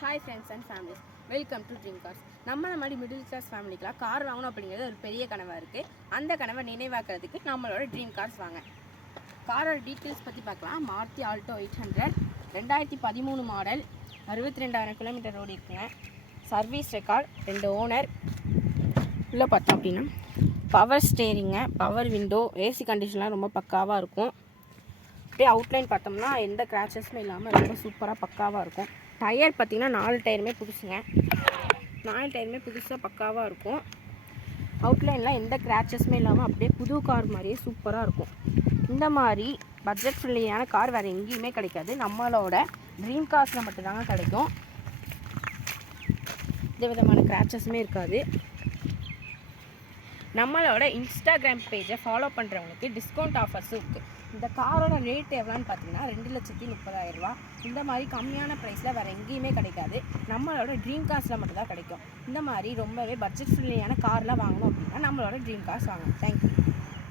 Hi friends and families, welcome to dream cars. நம்ம மாதிரி middle class ஃபேமிலிக்கெலாம் car வாங்கணும் அப்படிங்கிறது ஒரு பெரிய கனவாக இருக்குது. அந்த கனவை நினைவாக்குறதுக்கு நம்மளோட ட்ரீம் கார்ஸ் வாங்க. காரோட டீட்டெயில்ஸ் பற்றி பார்க்கலாம். மாருதி ஆல்டோ 800 2013 மாடல், 62,000 கிலோமீட்டர் ஓடி இருக்குங்க. Service record, 2 owner. உள்ளே பார்த்தோம் அப்படின்னா பவர் ஸ்டேரிங்க, பவர் விண்டோ, ஏசி கண்டிஷன்லாம் ரொம்ப பக்காவாக இருக்கும். அப்படியே அவுட்லைன் பார்த்தோம்னா எந்த கிராச்சஸுமே இல்லாமல் ரொம்ப சூப்பராக பக்காவாக இருக்கும். டயர் பார்த்திங்கன்னா 4 டயருமே புதுசுங்க. 4 டயருமே புதுசாக பக்காவாக இருக்கும். அவுட்லைன்லாம் எந்த கிராச்சஸுமே இல்லாமல் அப்படியே புது கார் மாதிரியே சூப்பராக இருக்கும். இந்த மாதிரி பட்ஜெட் ஃப்ரெண்ட்லியான கார் வேறு எங்கேயுமே கிடைக்காது. நம்மளோட ட்ரீம் கார்ஸில் மட்டும்தாங்க கிடைக்கும். எந்த விதமான கிராச்சஸுமே இருக்காது. நம்மளோட இன்ஸ்டாகிராம் பேஜை ஃபாலோ பண்ணுறவங்களுக்கு டிஸ்கவுண்ட் ஆஃபர்ஸும் இருக்குது. இந்த காரோட ரேட் எவ்வளோன்னு பார்த்தீங்கன்னா 2,30,000 இந்த மாதிரி கம்மியான ப்ரைஸில் வேறு எங்கேயுமே கிடைக்காது. நம்மளோட ட்ரீம் கார்ஸில் மட்டும்தான் கிடைக்கும். இந்த மாதிரி ரொம்பவே பட்ஜெட் ஃப்ரெண்ட்லியான கார்லாம் வாங்கணும் அப்படின்னா நம்மளோட ட்ரீம் கார்ஸ் வாங்கணும். தேங்க்யூ.